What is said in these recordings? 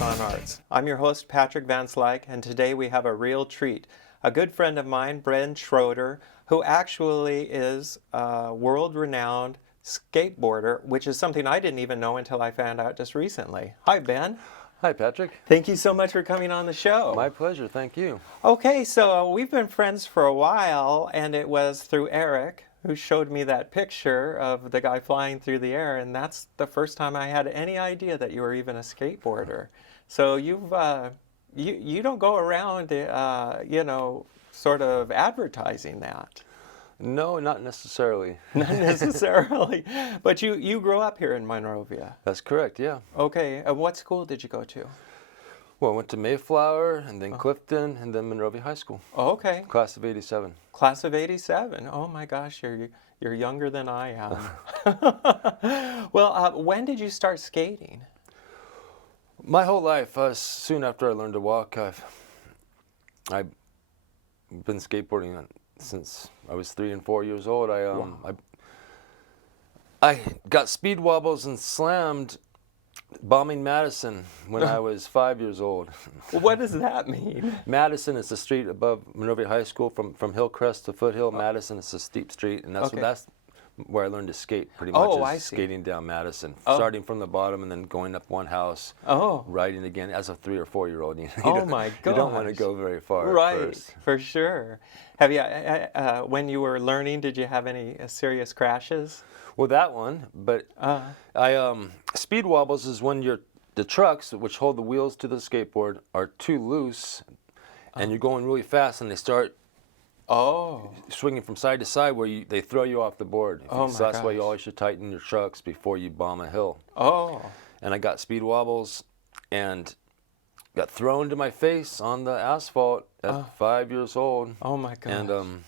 Focus on Arts. I'm your host, Patrick Van Slyke, and today we have a real treat. A good friend of mine, Schroeder, who actually is a world-renowned skateboarder, which is something I didn't even know until I found out just recently. Hi, Ben. Hi, Patrick. Thank you so much for coming on the show. My pleasure, thank you. Okay, so we've been friends for a while, and it was through Eric who showed me that picture of the guy flying through the air, and that's the first time I had any idea that you were even a skateboarder. So you don't go around, sort of advertising that. No, not necessarily. Not necessarily, but you grew up here in Monrovia. That's correct, yeah. Okay, and what school did you go to? Well, I went to Mayflower, and then Clifton, and then Monrovia High School. Okay. Class of '87. Class of '87. Oh my gosh, you're younger than I am. Well, when did you start skating? My whole life, soon after I learned to walk, I've been skateboarding since I was 3 and 4 years old. I got speed wobbles and slammed bombing Madison when I was 5 years old. What does that mean? Madison is the street above Monrovia High School from Hillcrest to Foothill. Madison is a steep street, and that's where I learned to skate pretty much. Oh, I see. Skating down Madison, starting from the bottom and then going up one house, riding again as a 3 or 4 year old. Oh my gosh. You don't want to go very far. Right, at first. for sure. Have you, when you were learning, did you have any serious crashes? Well, that one, but speed wobbles is when the trucks, which hold the wheels to the skateboard, are too loose, and you're going really fast, and they start swinging from side to side where they throw you off the board. Oh my So that's why gosh. you always should tighten your trucks before you bomb a hill. Oh. And I got speed wobbles and got thrown to my face on the asphalt at 5 years old. Oh my gosh. And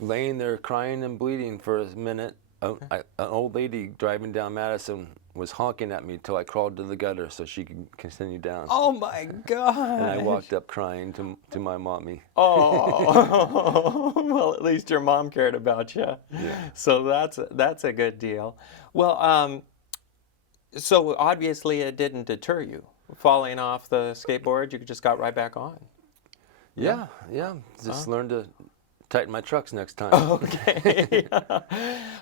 laying there crying and bleeding for a minute. An old lady driving down Madison was honking at me till I crawled to the gutter so she could continue down. Oh my God. And I walked up crying to my mommy. Oh, well, at least your mom cared about you. Yeah. So that's a good deal. Well, so obviously it didn't deter you. Falling off the skateboard, you just got right back on. Yeah. Just learned to tighten my trucks next time. Okay.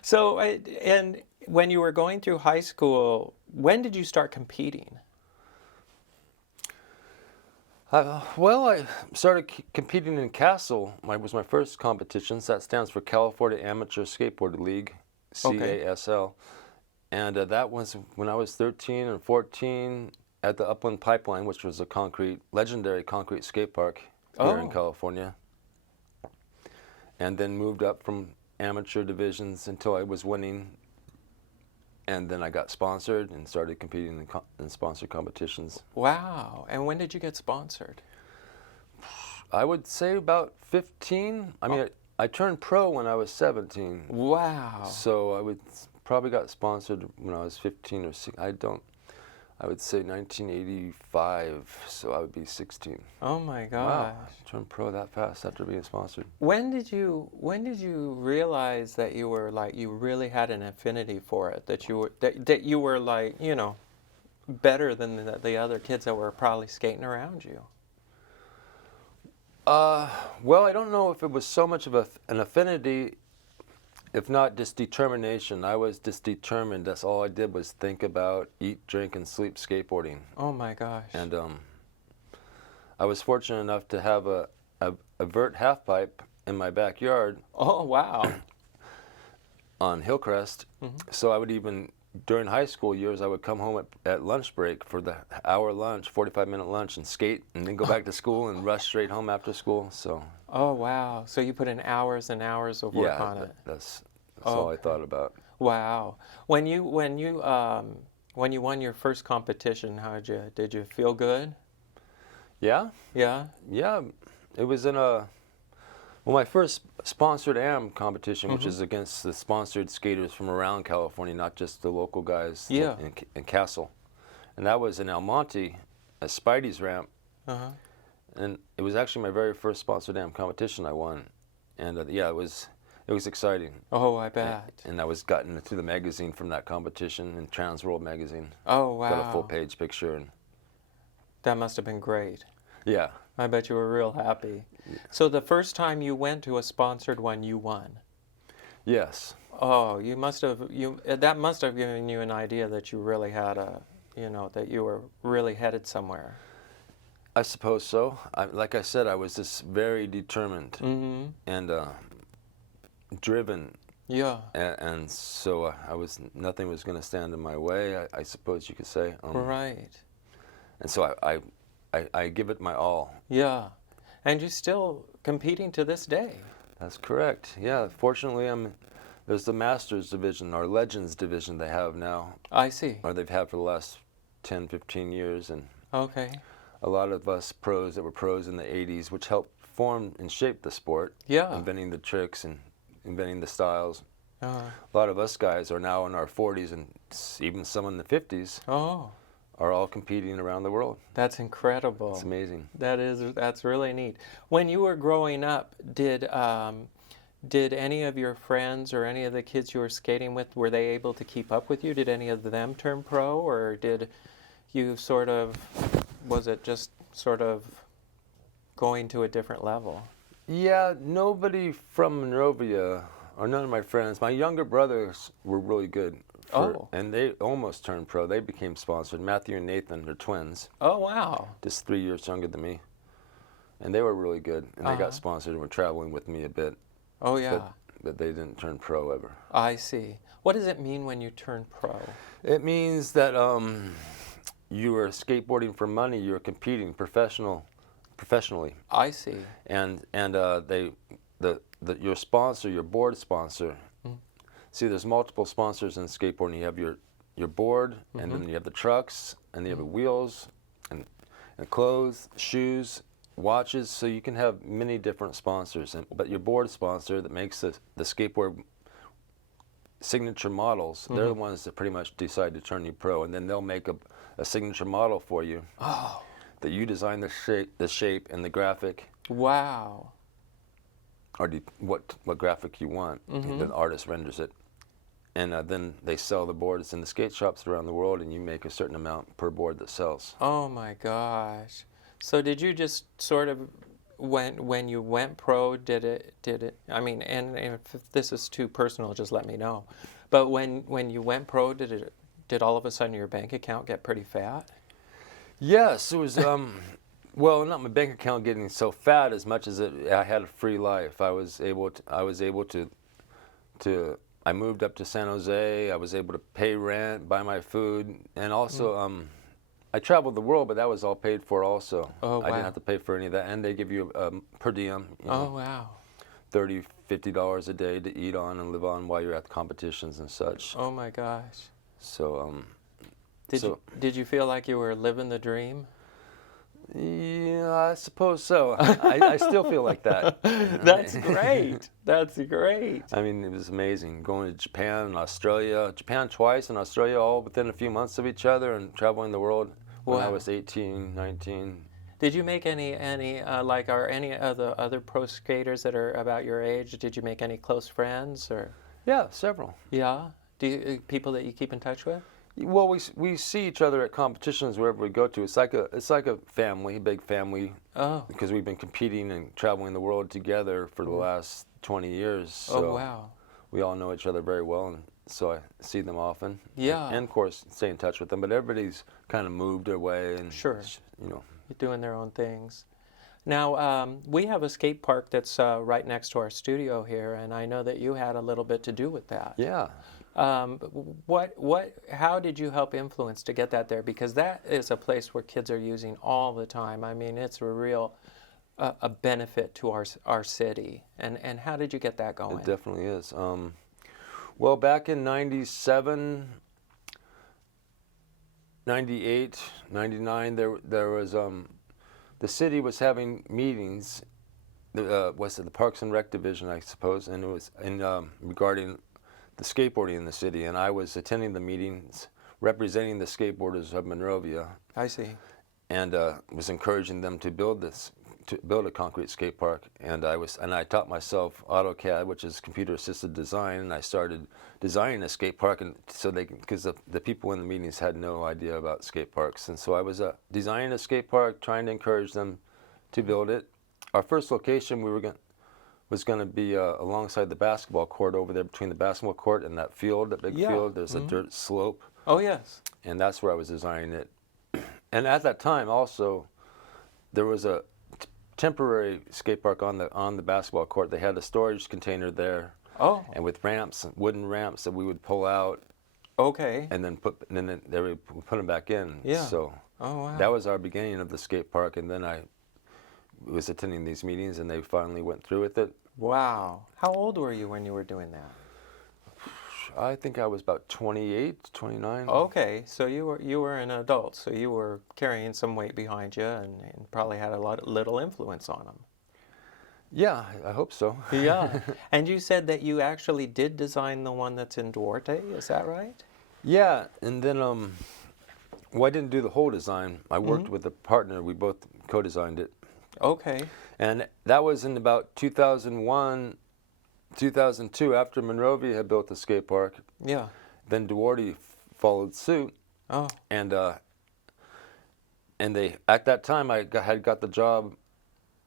So, and when you were going through high school, when did you start competing? Well, I started competing in CASL. It was my first competition. So that stands for California Amateur Skateboard League, CASL. And that was when I was 13 and 14 at the Upland Pipeline, which was a legendary concrete skate park here in California. And then moved up from amateur divisions until I was winning. And then I got sponsored and started competing in sponsored competitions. Wow. And when did you get sponsored? I would say about 15. I mean, I turned pro when I was 17. Wow. So I probably got sponsored when I was 15 or 16. I would say 1985, so I would be 16. Oh my gosh. Wow, turned pro that fast after being sponsored. When did you realize that you really had an affinity for it, that you were like, better than the other kids that were probably skating around you? Well, I don't know if it was so much of an affinity, if not just determination. I was just determined. That's all I did was think about, eat, drink, and sleep skateboarding. Oh my gosh. And I was fortunate enough to have a vert half pipe in my backyard. Oh wow. On Hillcrest. So I would during high school years, I would come home at lunch break for the hour lunch, 45-minute lunch, and skate, and then go back to school and rush straight home after school. So. Oh wow! So you put in hours and hours of work on it. That's all I thought about. Wow! When you won your first competition, did you feel good? Yeah. Yeah. Yeah. It was my first sponsored AM competition, which is against the sponsored skaters from around California, not just the local guys in Castle. And that was in El Monte, at Spidey's ramp. And it was actually my very first sponsored AM competition I won. And it It was exciting. Oh, I bet. And I was gotten into the magazine from that competition in Trans World magazine. Oh, wow. Got a full page picture. And that must have been great. yeah. I bet you were real happy. Yeah. So the first time you went to a sponsored one, you won. Yes. Oh, that must have given you an idea that you really had that you were really headed somewhere. I suppose so. Like I said, I was just very determined and driven. Yeah. And so nothing was going to stand in my way, I suppose you could say. Right. And so I give it my all. Yeah. And you're still competing to this day. That's correct. Yeah. Fortunately, there's the Masters division, or Legends division they have now. I see. Or they've had for the last 10, 15 years. And okay. A lot of us pros that were pros in the 80s, which helped form and shape the sport. Yeah. Inventing the tricks and inventing the styles. Uh-huh. A lot of us guys are now in our 40s and even some in the 50s. Oh. Are all competing around the world. That's incredible. It's amazing. That's really neat. When you were growing up, did any of your friends or any of the kids you were skating with, were they able to keep up with you? Did any of them turn pro, or did you was it just sort of going to a different level? Yeah, nobody from Monrovia, or none of my friends. My younger brothers were really good. And they almost turned pro. They became sponsored. Matthew and Nathan are twins. Oh, wow. Just 3 years younger than me. And they were really good. And they got sponsored and were traveling with me a bit. Oh, yeah. But they didn't turn pro ever. I see. What does it mean when you turn pro? It means that you are skateboarding for money. You're competing professionally. I see. And your sponsor, your board sponsor. See, there's multiple sponsors in skateboarding. You have your board, and then you have the trucks, and then you have the wheels, and clothes, shoes, watches. So you can have many different sponsors. But your board sponsor that makes the skateboard signature models, they're the ones that pretty much decide to turn you pro, and then they'll make a signature model for you. Oh. That you design the shape, and the graphic. Wow. Or what graphic you want. The artist renders it. And then they sell the boards in the skate shops around the world, and you make a certain amount per board that sells. Oh my gosh! So did you just sort of, when you went pro, did it? I mean, and if this is too personal, just let me know. But when you went pro, did all of a sudden your bank account get pretty fat? Yes, it was. Well, not my bank account getting so fat as much as I had a free life. I was able to. I moved up to San Jose. I was able to pay rent, buy my food, and also I traveled the world, but that was all paid for also. Oh, wow. I didn't have to pay for any of that, and they give you per diem. Oh, wow. $30, $50 a day to eat on and live on while you're at the competitions and such. Oh my gosh. So did you feel like you were living the dream? Yeah, I suppose so. I still feel like that. That's great. That's great. I mean, it was amazing going to Japan and Australia. Japan twice and Australia all within a few months of each other, and traveling the world when I was 18, 19. Did you make any are any of the other pro skaters that are about your age, did you make any close friends, or? Yeah, several. Yeah? People that you keep in touch with? Well, we see each other at competitions wherever we go to. It's like a family, big family. Oh. Because we've been competing and traveling the world together for the last 20 years. So oh, wow. We all know each other very well, and so I see them often. Yeah. And of course, stay in touch with them. But everybody's kind of moved away, and sure, You're doing their own things. Now, we have a skate park that's right next to our studio here, and I know that you had a little bit to do with that. Yeah. How did you help influence to get that there? Because that is a place where kids are using all the time. I mean, it's a real a benefit to our city. And how did you get that going? It definitely is. Well, back in 97, 98, 99, there was the city was having meetings. Was it the Parks and Rec division, I suppose, and it was regarding the skateboarding in the city, and I was attending the meetings representing the skateboarders of Monrovia. I see. And was encouraging them to build this to build a concrete skate park, and I taught myself AutoCAD, which is computer assisted design, and I started designing a skate park, and so because the people in the meetings had no idea about skate parks, and so I was designing a skate park, trying to encourage them to build it. Our first location was going to be alongside the basketball court over there, between the basketball court and that field, that big field. There's a dirt slope. Oh yes. And that's where I was designing it. And at that time also, there was a temporary skate park on the basketball court. They had a storage container there. Oh. And with ramps, wooden ramps that we would pull out. Okay. And then put them back in. Yeah. So wow. that was our beginning of the skate park, and then I was attending these meetings, and they finally went through with it. Wow. How old were you when you were doing that? I think I was about 28, 29. Okay, so you were an adult, so you were carrying some weight behind you and probably had little influence on them. Yeah, I hope so. Yeah. And you said that you actually did design the one that's in Duarte, is that right? Yeah, and then I didn't do the whole design. I worked with a partner. We both co-designed it. Okay. And that was in about 2001, 2002, after Monrovia had built the skate park. Yeah. Then Duarte followed suit. Oh. And they, at that time, I had got the job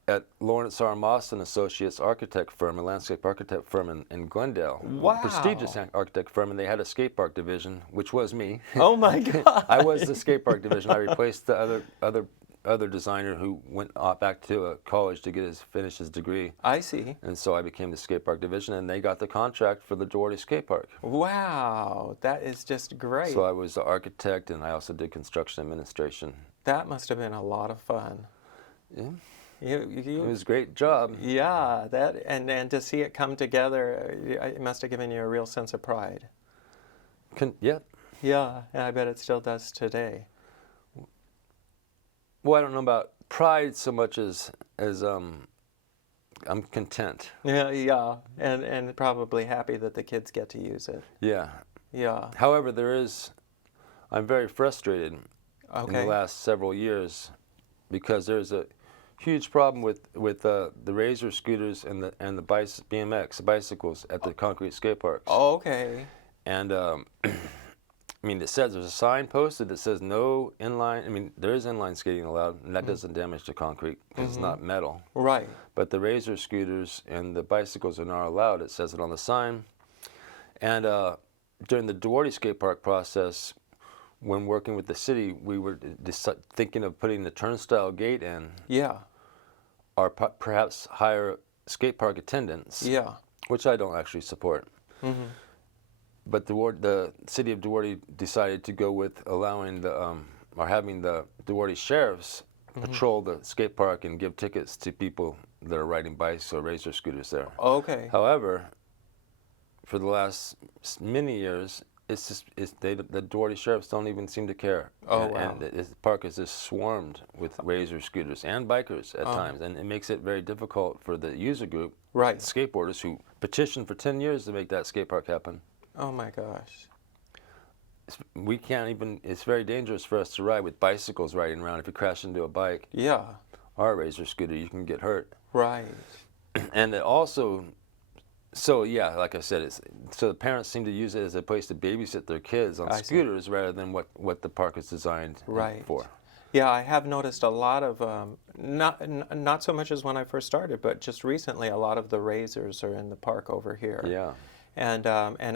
at Lawrence R. Moss and Associates architect firm, a landscape architect firm in Glendale. Wow. Prestigious architect firm, and they had a skate park division, which was me. Oh my God. I was the skate park division. I replaced the other designer who went back to college to finish his degree. I see. And so I became the skate park division, and they got the contract for the Duarte skate park. Wow, that is just great. So I was the architect, and I also did construction administration. That must have been a lot of fun. Yeah. It was a great job. Yeah, that and to see it come together, it must have given you a real sense of pride. Yeah. Yeah, and I bet it still does today. Well, I don't know about pride so much as I'm content. Yeah, and probably happy that the kids get to use it. Yeah. Yeah. However, I'm very frustrated in the Okay. last several years because there's a huge problem with the Razor scooters and the BMX bicycles at the concrete skate parks. Oh, okay. And I mean, it says there's a sign posted that says no inline. I mean, there is inline skating allowed, and that doesn't damage the concrete because it's not metal. Right. But the Razor scooters and the bicycles are not allowed. It says it on the sign. And during the Duarte skate park process, when working with the city, we were thinking of putting the turnstile gate in. Yeah. Or perhaps hire skate park attendants. Yeah. Which I don't actually support. Mm-hmm. But the city of Duarte decided to go with allowing having the Duarte sheriffs patrol the skate park and give tickets to people that are riding bikes or Razor scooters there. Okay. However, for the last many years, the Duarte sheriffs don't even seem to care. Oh, and, wow. And the park is just swarmed with Razor scooters and bikers at times, and it makes it very difficult for the user group, Right. skateboarders, who petitioned for 10 years to make that skate park happen. Oh my gosh. We can't even, it's very dangerous for us to ride with bicycles riding around. If you crash into a bike Yeah. or a Razor scooter, you can get hurt. Right. And it also, so yeah, like I said, so the parents seem to use it as a place to babysit their kids on scooters rather than what the park is designed for. Yeah, I have noticed a lot of, not so much as when I first started, but just recently a lot of the Razors are in the park over here. Yeah. And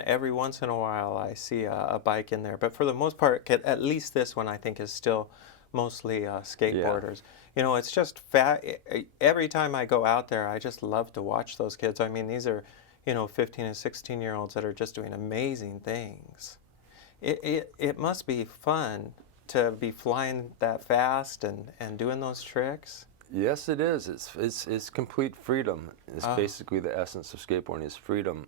every once in a while I see a bike in there. But for the most part, at least this one I think is still mostly skateboarders. You know, it's just every time I go out there, I just love to watch those kids. I mean, these are, 15 and 16-year-olds that are just doing amazing things. It must be fun to be flying that fast and doing those tricks. Yes, it is. It's complete freedom. It's basically the essence of skateboarding is freedom,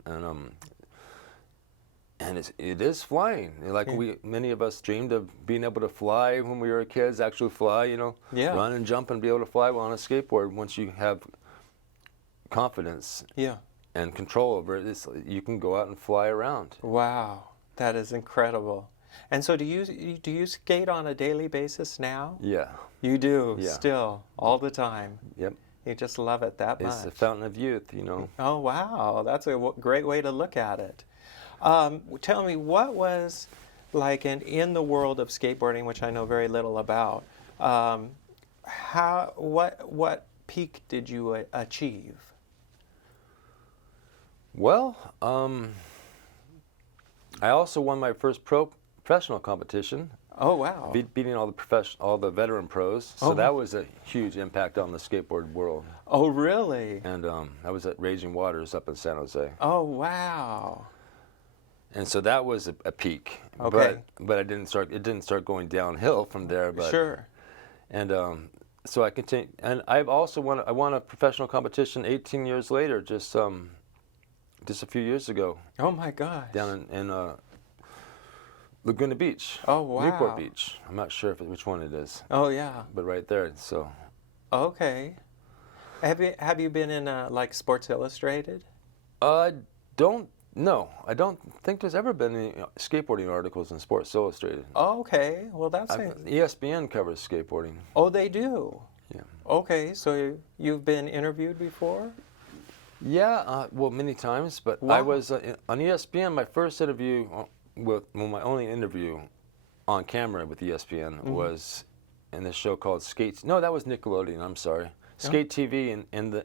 and it is flying. Like many of us dreamed of being able to fly when we were kids. Actually fly, run and jump and be able to fly. Well, on a skateboard, once you have confidence and control over it, you can go out and fly around. Wow, that is incredible. And so do you skate on a daily basis now? Yeah. You do, Yeah. still, all the time. Yep. You just love it that much. It's a fountain of youth, you know. Oh, wow. That's a great way to look at it. Tell me, what was like in the world of skateboarding, which I know very little about, what peak did you achieve? Well, I also won my first professional competition. Oh, wow. Beating all the veteran pros. So Oh. that was a huge impact on the skateboard world. Oh, really? And I was at Raging Waters up in San Jose. Oh, wow. And so that was a peak. Okay. But it didn't start going downhill from there. But, Sure. And so I continued. And I've also won a professional competition 18 years later, just a few years ago. Oh, my gosh. Down in Laguna Beach. Oh, wow. Newport Beach. I'm not sure which one it is. Oh, yeah. But right there. So. Okay. Have you been in like Sports Illustrated? I don't think there's ever been any skateboarding articles in Sports Illustrated. Oh, okay. Well, that's ESPN covers skateboarding. Oh, they do. Yeah. Okay, so you've been interviewed before? Yeah, well, many times. But Wow. I was on ESPN. My first interview, my only interview on camera with ESPN was in this show called Skate. No, that was Nickelodeon. I'm sorry. Skate TV in the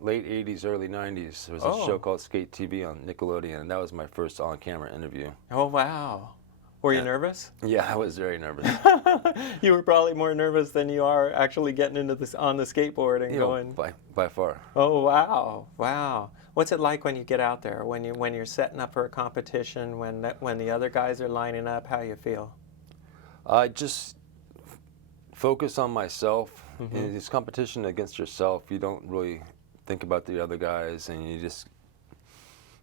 late 80s, early 90s. There was a show called Skate TV on Nickelodeon, and that was my first on-camera interview. Oh, wow. Were you nervous? Yeah, I was very nervous. You were probably more nervous than you are actually getting into this on the skateboard and going. By far. Oh, wow, wow. What's it like when you get out there, when you're setting up for a competition, when the other guys are lining up? How you feel? I just focus on myself. In this competition against yourself, you don't really think about the other guys, and you just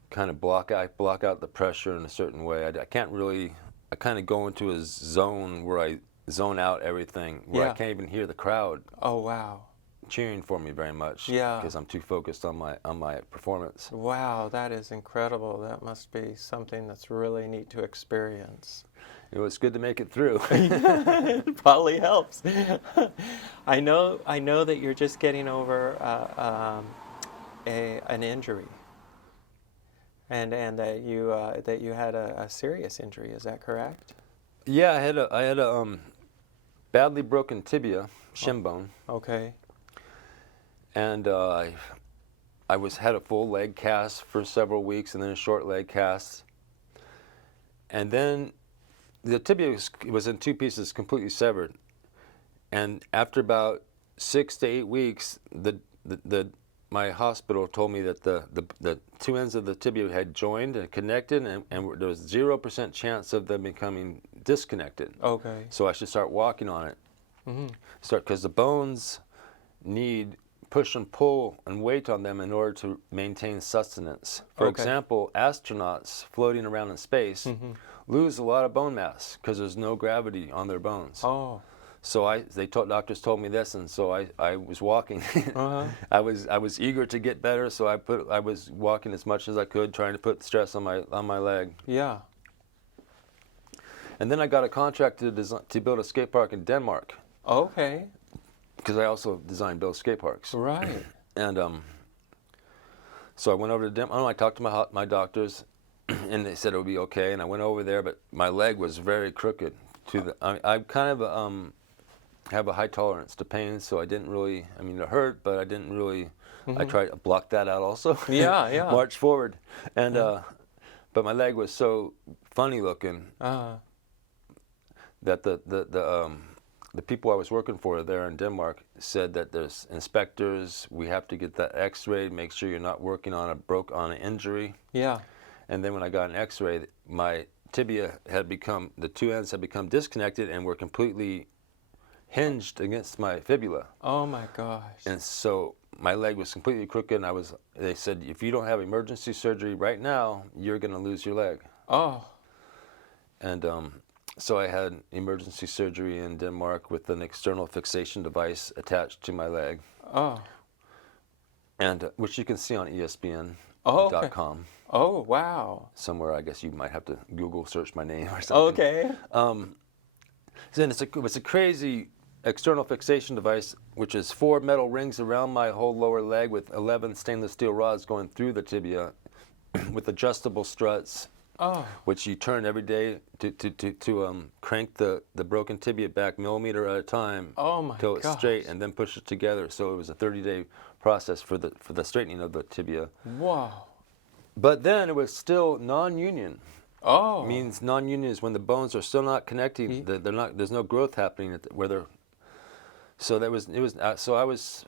kind of block out the pressure in a certain way. I can't really. I kind of go into a zone where I zone out everything, where I can't even hear the crowd. Oh, wow. Cheering for me very much. Yeah. Because I'm too focused on my performance. Wow, that is incredible. That must be something that's really neat to experience. It was good to make it through. It probably helps. I know that you're just getting over an injury, and that you had a serious injury. Is that correct? Yeah, I had a badly broken tibia, shin bone. Okay. And I had a full leg cast for several weeks, and then a short leg cast, and then the tibia was in two pieces, completely severed. And after about 6 to 8 weeks, my hospital told me that the two ends of the tibia had joined and connected, and there was 0% chance of them becoming disconnected. Okay. So I should start walking on it. Because the bones need push and pull and weight on them in order to maintain sustenance. For example, astronauts floating around in space lose a lot of bone mass because there's no gravity on their bones. Oh. So doctors told me this, and so I was walking. I was eager to get better, so I was walking as much as I could, trying to put stress on my leg. Yeah. And then I got a contract to build a skate park in Denmark. Okay. Because I also build skate parks. Right. And so I went over to Denmark. I talked to my doctors, and they said it would be okay. And I went over there, but my leg was very crooked. I kind of have a high tolerance to pain, so I didn't really. I mean, it hurt, but I didn't really. I tried to block that out also. Yeah, yeah. March forward, and but my leg was so funny looking that the people I was working for there in Denmark said that there's inspectors. We have to get that X-rayed, make sure you're not working on an injury. Yeah. And then when I got an X-ray, my tibia the two ends had become disconnected and were completely hinged against my fibula. Oh my gosh. And so my leg was completely crooked, and they said, if you don't have emergency surgery right now, you're going to lose your leg. Oh. And so I had emergency surgery in Denmark with an external fixation device attached to my leg. Oh. And which you can see on ESPN.com. Oh, okay. Oh, wow. Somewhere, I guess you might have to Google search my name or something. Okay. Then it was a crazy external fixation device, which is 4 metal rings around my whole lower leg with 11 stainless steel rods going through the tibia with adjustable struts, which you turn every day to crank the broken tibia back millimeter at a time till it's straight, and then push it together. So it was a 30-day process for the straightening of the tibia. Wow. But then it was still non-union. Oh. Means non-union is when the bones are still not connecting. They're not. There's no growth happening where they're. So that was. It was. So I was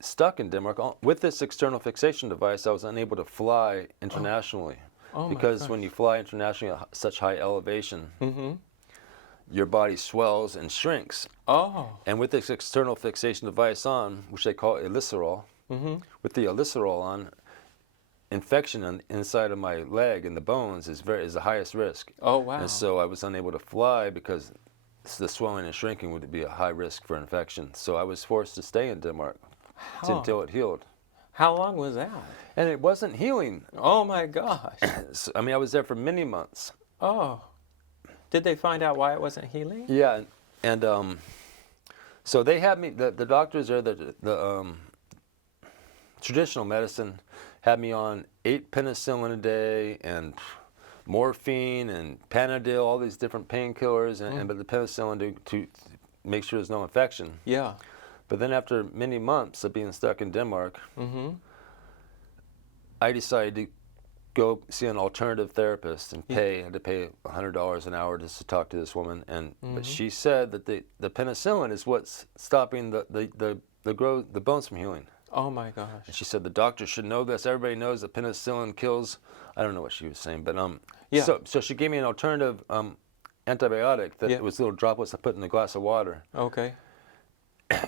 stuck in Denmark with this external fixation device. I was unable to fly internationally because when you fly internationally at such high elevation, your body swells and shrinks. And with this external fixation device on, which they call ilicerol, with the ilicerol on, infection inside of my leg and the bones is the highest risk. Oh, wow. And so I was unable to fly because the swelling and shrinking would be a high risk for infection. So I was forced to stay in Denmark until it healed. How long was that? And it wasn't healing. Oh my gosh. So, I mean, I was there for many months. Oh. Did they find out why it wasn't healing? Yeah, and so they had me. The doctors there, the traditional medicine, had me on 8 penicillin a day and morphine and Panadol, all these different painkillers, but the penicillin to make sure there's no infection. Yeah. But then after many months of being stuck in Denmark, I decided to go see an alternative therapist and pay. I had to pay $100 an hour just to talk to this woman, and but she said that the penicillin is what's stopping the bones from healing. Oh my gosh. And she said the doctor should know this. Everybody knows that penicillin kills. I don't know what she was saying, but so she gave me an alternative antibiotic that was little droplets I put in a glass of water. Okay.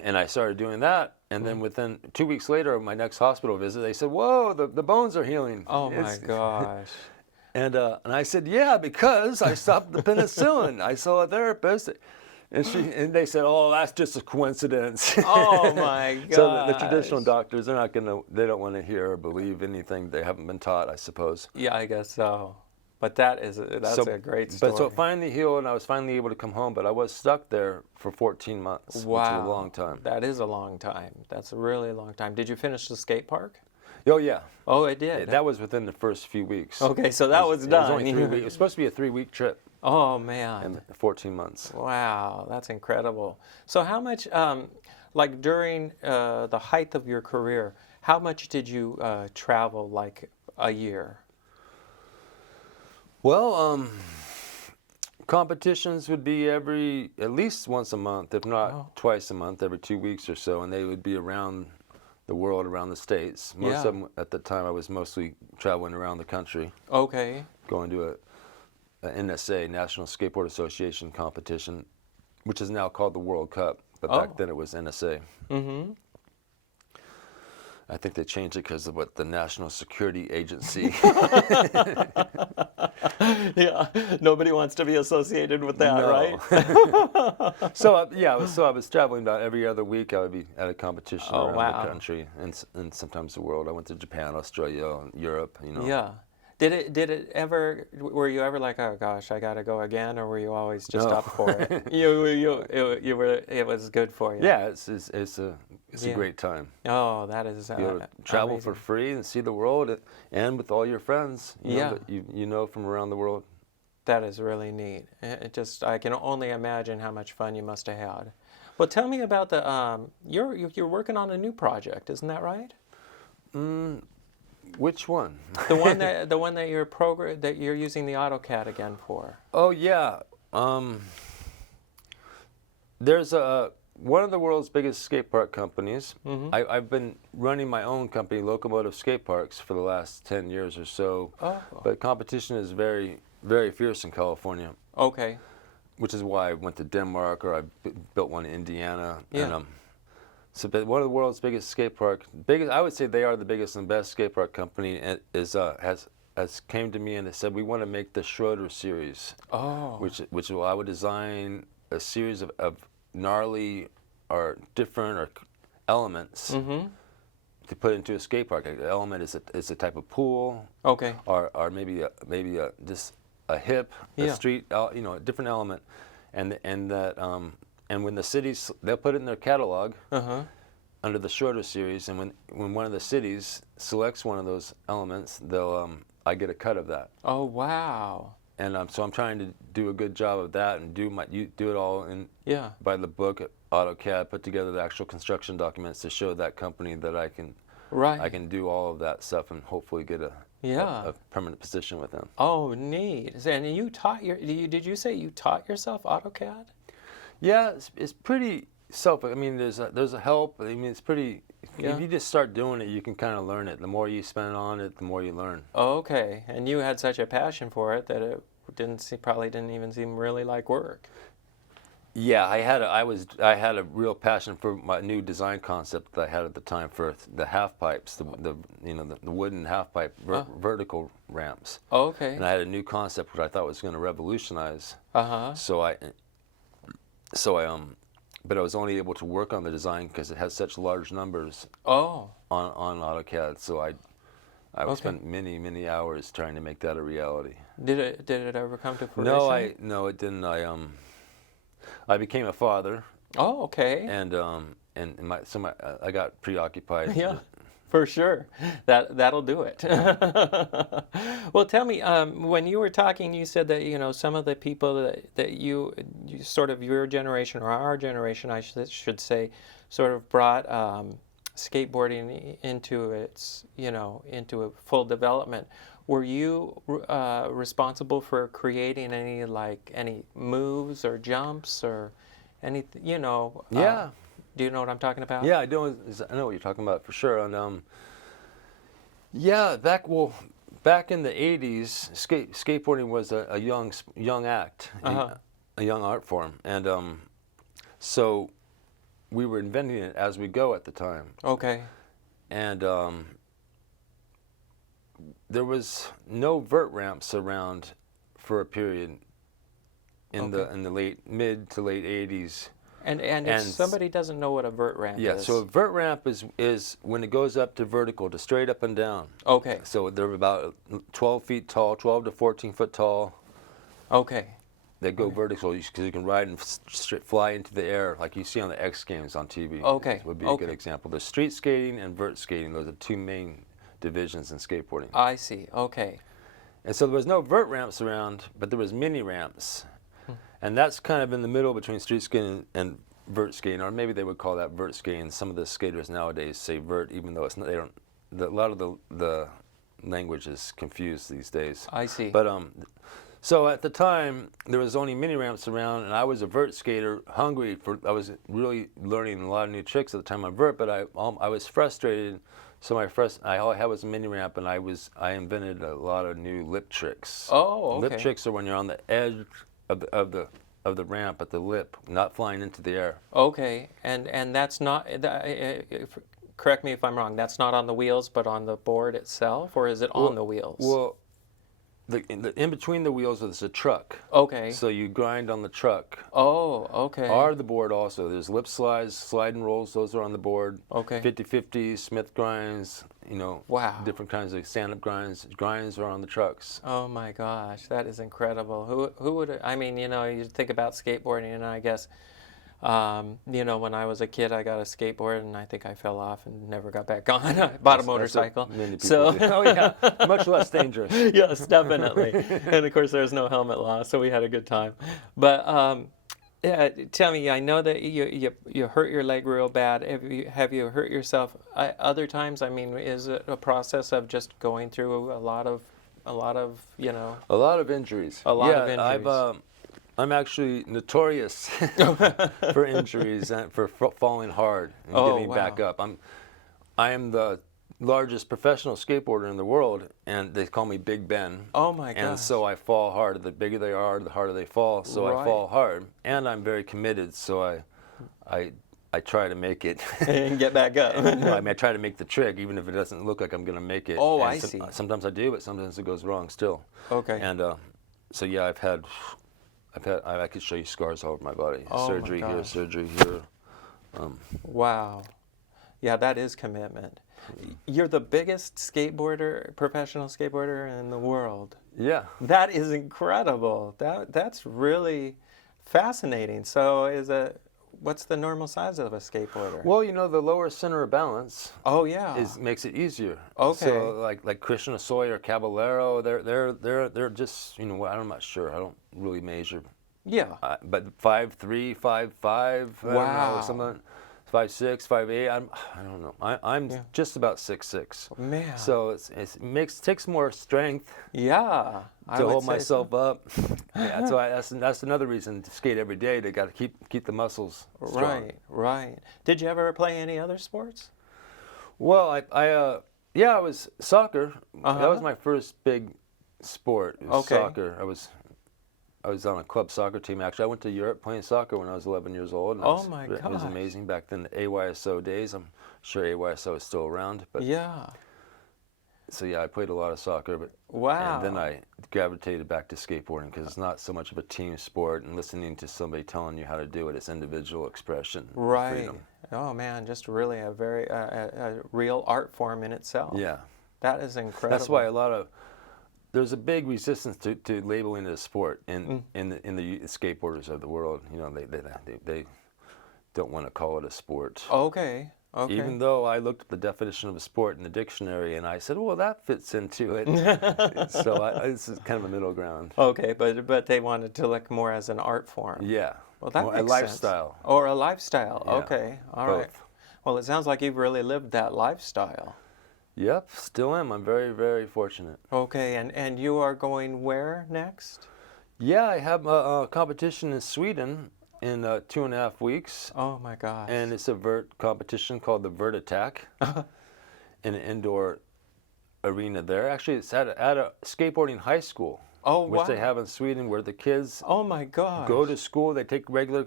And I started doing that, and then within 2 weeks later of my next hospital visit, they said, "Whoa, the bones are healing." Oh my gosh. And I said, "Yeah, because I stopped the penicillin. I saw a therapist." And they said, "Oh, that's just a coincidence." Oh my God! So the traditional doctors, they don't want to hear or believe anything they haven't been taught, I suppose. Yeah, I guess so. But that's a great story. But so it finally healed, and I was finally able to come home. But I was stuck there for 14 months, wow, which is a long time. That is a long time. That's a really long time. Did you finish the skate park? Oh yeah. Oh, it did. That was within the first few weeks. Okay, so that was done. It was only 3 weeks. It was supposed to be a 3-week trip. Oh man. And 14 months. Wow, that's incredible. So how much, like during the height of your career, how much did you travel, like a year? Well, competitions would be at least once a month, if not twice a month, every 2 weeks or so, and they would be around the world, around the States. Most of them, at the time, I was mostly traveling around the country. Okay. Going to a NSA, National Skateboard Association competition, which is now called the World Cup, but back then it was NSA. Mm-hmm. I think they changed it because of the National Security Agency. Yeah, nobody wants to be associated with that, right? So I was traveling about every other week. I would be at a competition around the country and sometimes the world. I went to Japan, Australia, Europe. Yeah. Did it ever? Were you ever like, oh gosh, I got to go again, or were you always just up for it? You were. It was good for you. Yeah, it's a great time. Oh, that is. Travel amazing. for free and see the world, and with all your friends. You know from around the world. That is really neat. I can only imagine how much fun you must have had. Well, tell me about the. You're working on a new project, isn't that right? Which one? The one that you're using the AutoCAD again for. Oh yeah. There's one of the world's biggest skate park companies. Mm-hmm. I've been running my own company, Locomotive Skate Parks, for the last 10 years or so. Oh. But competition is very, very fierce in California. Okay. Which is why I went to Denmark, or I built one in Indiana. Yeah. And, but one of the world's biggest skate park, I would say they are the biggest and best skate park company, and has came to me and they said, we want to make the Schroeder series. Oh. Which I would design a series of gnarly or different elements to put into a skate park. An element is a type of pool. Okay. Or maybe just a hip, a street, a different element, and that and when the cities, they'll put it in their catalog Uh-huh. under the Schroeder series, and when one of the cities selects one of those elements, they'll I get a cut of that. Oh, wow. And so I'm trying to do a good job of that and do it all in Yeah. by the book AutoCAD, put together the actual construction documents to show that company that I can do all of that stuff and hopefully get a permanent position with them. Oh, neat. And you taught did you say you taught yourself AutoCAD? Yeah, it's pretty I mean, there's a help. I mean, it's pretty. Yeah. If you just start doing it, you can kind of learn it. The more you spend on it, the more you learn. Okay. And you had such a passion for it that it probably didn't even seem really like work. Yeah, I had a real passion for my new design concept that I had at the time for the half pipes, the wooden half pipe vertical ramps. Okay. And I had a new concept which I thought was going to revolutionize. Uh-huh. But I was only able to work on the design because it has such large numbers Oh. on AutoCAD. So I spent many hours trying to make that a reality. Did it ever come to fruition? No, it didn't. I became a father. Oh, okay. And I got preoccupied. Yeah, for sure. That'll do it. Well, tell me, when you were talking, you said that some of the people that you sort of your generation or our generation, I should say, sort of brought skateboarding into its into a full development. Were you responsible for creating any moves or jumps or any Yeah. Do you know what I'm talking about? Yeah, I know what you're talking about for sure. And back in the '80s, skateboarding was a young act, a young art form, and so we were inventing it as we go at the time. Okay. And there was no vert ramps around for a period in the mid to late '80s. And if somebody doesn't know what a vert ramp is. Yeah, so a vert ramp is when it goes up to vertical, to straight up and down. Okay. So they're about 12 feet tall, 12 to 14 foot tall. Okay. They go vertical because you can ride and fly into the air like you see on the X Games on TV. Okay. Would be a good example. There's street skating and vert skating. Those are two main divisions in skateboarding. I see. Okay. And so there was no vert ramps around, but there was mini ramps. And that's kind of in the middle between street skating and vert skating, or maybe they would call that vert skating. Some of the skaters nowadays say vert, even though it's not. They don't. A lot of the language is confused these days. I see. But so at the time there was only mini ramps around, and I was a vert skater, hungry for. I was really learning a lot of new tricks at the time on vert, but I was frustrated. So all I had was a mini ramp, and I invented a lot of new lip tricks. Oh, okay. Lip tricks are when you're on the edge of the ramp at the lip, not flying into the air. Okay, and that's not. Correct me if I'm wrong. That's not on the wheels, but on the board itself, or is it on the wheels? Well, in between the wheels is a truck. Okay. So you grind on the truck. Oh, okay. Or the board also. There's lip slides, slide and rolls. Those are on the board. Okay. 50/50, Smith grinds. Wow. Different kinds of stand-up grinds. Grinds are on the trucks. Oh my gosh, that is incredible. Who would? I mean, you think about skateboarding, and I guess, when I was a kid, I got a skateboard, and I think I fell off and never got back on. I bought a motorcycle. Many people So, do. Oh yeah, much less dangerous. Yes, definitely. And of course, there's no helmet law, so we had a good time. But yeah, tell me, I know that you hurt your leg real bad. Have you hurt yourself other times? I mean, is it a process of just going through a lot of A lot of injuries. A lot of injuries. I'm actually notorious for injuries and for falling hard and getting back up. I am the largest professional skateboarder in the world, and they call me Big Ben. Oh my gosh. And so I fall hard. The bigger they are, the harder they fall. So I fall hard, and I'm very committed. So I try to make it and get back up. I try to make the trick, even if it doesn't look like I'm going to make it. Oh, and I see. Sometimes I do, but sometimes it goes wrong still. Okay. And so yeah, I could show you scars all over my body. Oh Surgery my here, gosh. surgery here. Wow. Yeah, that is commitment. You're the biggest professional skateboarder in the world. Yeah. That is incredible. That's really fascinating. So what's the normal size of a skateboarder? Well, you know, the lower center of balance Oh yeah. makes it easier. Okay. So like Christian Soy or Caballero, they're just, you know, I'm not sure. I don't really measure. Yeah. But 5'3", 5'5", I don't know, something, 5'6", 5'8". I don't know. I'm just about 6'6". Man. So takes more strength. Yeah. To hold myself up. Yeah. So that's another reason to skate every day. To got to keep the muscles strong. Right. Right. Did you ever play any other sports? Well, I was soccer. That was my first big sport. It was soccer. I was on a club soccer team. Actually, I went to Europe playing soccer when I was 11 years old. And Oh my It was gosh. amazing back then, the AYSO days. I'm sure AYSO is still around. But Yeah. So yeah, I played a lot of soccer. Wow. And then I gravitated back to skateboarding because it's not so much of a team sport and listening to somebody telling you how to do it. It's individual expression. Right. Freedom. Oh man, just really a very a real art form in itself. Yeah. That is incredible. That's why there's a big resistance to labeling it a sport in the skateboarders of the world. You know, they don't want to call it a sport. Okay. Okay. Even though I looked at the definition of a sport in the dictionary and I said, well, that fits into it. So it's kind of a middle ground. Okay, but they wanted to look more as an art form. Yeah. Well, that More makes a lifestyle. sense. Or a lifestyle. Yeah, Okay. All right. both. Well, it sounds like you've really lived that lifestyle. Yep, still am. I'm very, very fortunate. Okay, and you are going where next? Yeah, I have a competition in Sweden in 2.5 weeks. Oh my gosh. And it's a vert competition called the Vert Attack in an indoor arena there. Actually, it's at a skateboarding high school. Oh, which wow. they have in Sweden, where the kids Oh my gosh. go to school. They take regular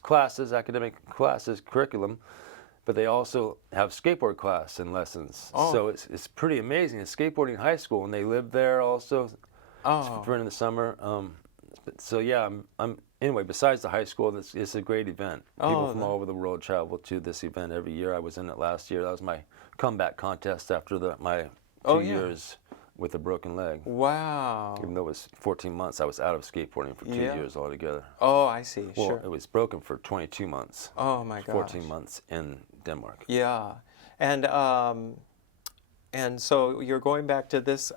classes, academic classes, curriculum, but they also have skateboard class and lessons. Oh. So it's pretty amazing. It's skateboarding high school, and they live there also during the summer. So yeah, I'm anyway. Besides the high school, it's a great event. People from all over the world travel to this event every year. I was in it last year. That was my comeback contest after my 2 years with a broken leg. Wow. Even though it was 14 months, I was out of skateboarding for 2 years altogether. Oh, I see. Well, Sure. it was broken for 22 months. Oh my gosh. 14 months in Denmark. Yeah, and so you're going back to this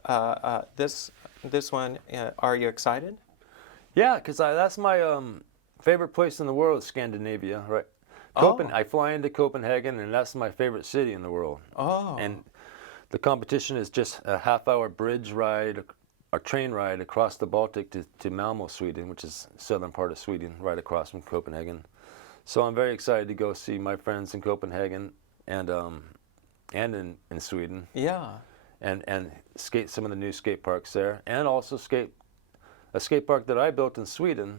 this one. Are you excited? Yeah, because that's my favorite place in the world, is Scandinavia, right? I fly into Copenhagen, and that's my favorite city in the world. Oh. And the competition is just a half-hour bridge ride, or train ride across the Baltic to Malmö, Sweden, which is southern part of Sweden, right across from Copenhagen. So I'm very excited to go see my friends in Copenhagen and in Sweden. Yeah. And skate some of the new skate parks there, and also skate a skate park that I built in Sweden,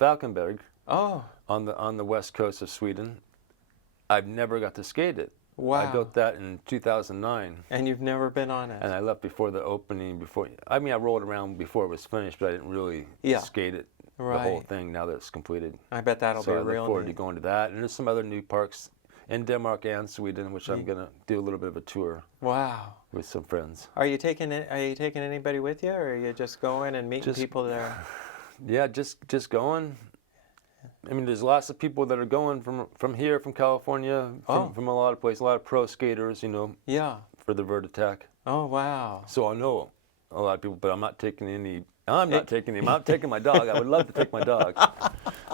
Falkenberg. Oh. On the west coast of Sweden. I've never got to skate it. Wow. I built that in 2009. And you've never been on it. And I left before the opening. I rolled around before it was finished, but I didn't really skate it, the whole thing, now that it's completed. I bet that'll be I real look forward neat. to going to that. And there's some other new parks in Denmark and Sweden, which I'm going to do a little bit of a tour Wow. with some friends. Are you taking anybody with you, or are you just going and meeting people there? Yeah, just going. I mean, there's lots of people that are going from here, from California, from a lot of places, a lot of pro skaters, Yeah. for the Vert Attack. Oh, wow. So I know a lot of people, but I'm not taking any. I'm not taking my dog. I would love to take my dog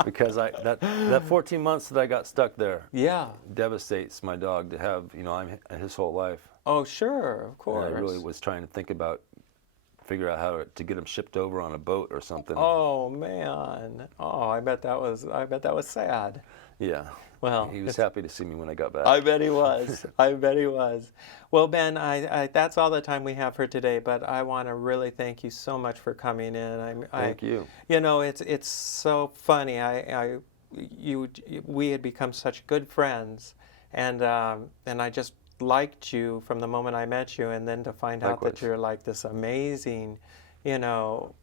because that 14 months that I got stuck there. Yeah. Devastates my dog to have, I'm his whole life. Oh, sure, of course. And I really was trying to figure out how to get him shipped over on a boat or something. Oh man. Oh, I bet that was sad. Yeah. Well, he was happy to see me when I got back. I bet he was. I bet he was. Well, Ben, that's all the time we have for today, but I want to really thank you so much for coming in. Thank you. It's so funny. We had become such good friends, and I just liked you from the moment I met you, and then to find out that you're like this amazing,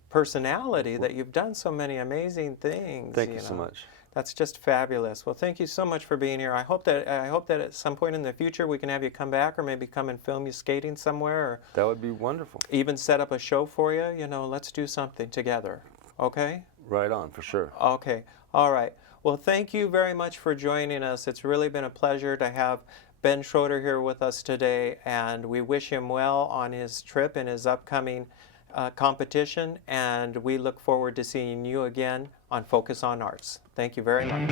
personality, that you've done so many amazing things. Thank you so much. That's just fabulous. Well, thank you so much for being here. I hope that at some point in the future we can have you come back, or maybe come and film you skating somewhere, or that would be wonderful. even set up a show for you. Let's do something together. Okay? Right on, for sure. Okay. All right. Well, thank you very much for joining us. It's really been a pleasure to have Ben Schroeder here with us today, and we wish him well on his trip and his upcoming competition, and we look forward to seeing you again on Focus on Arts. Thank you very much.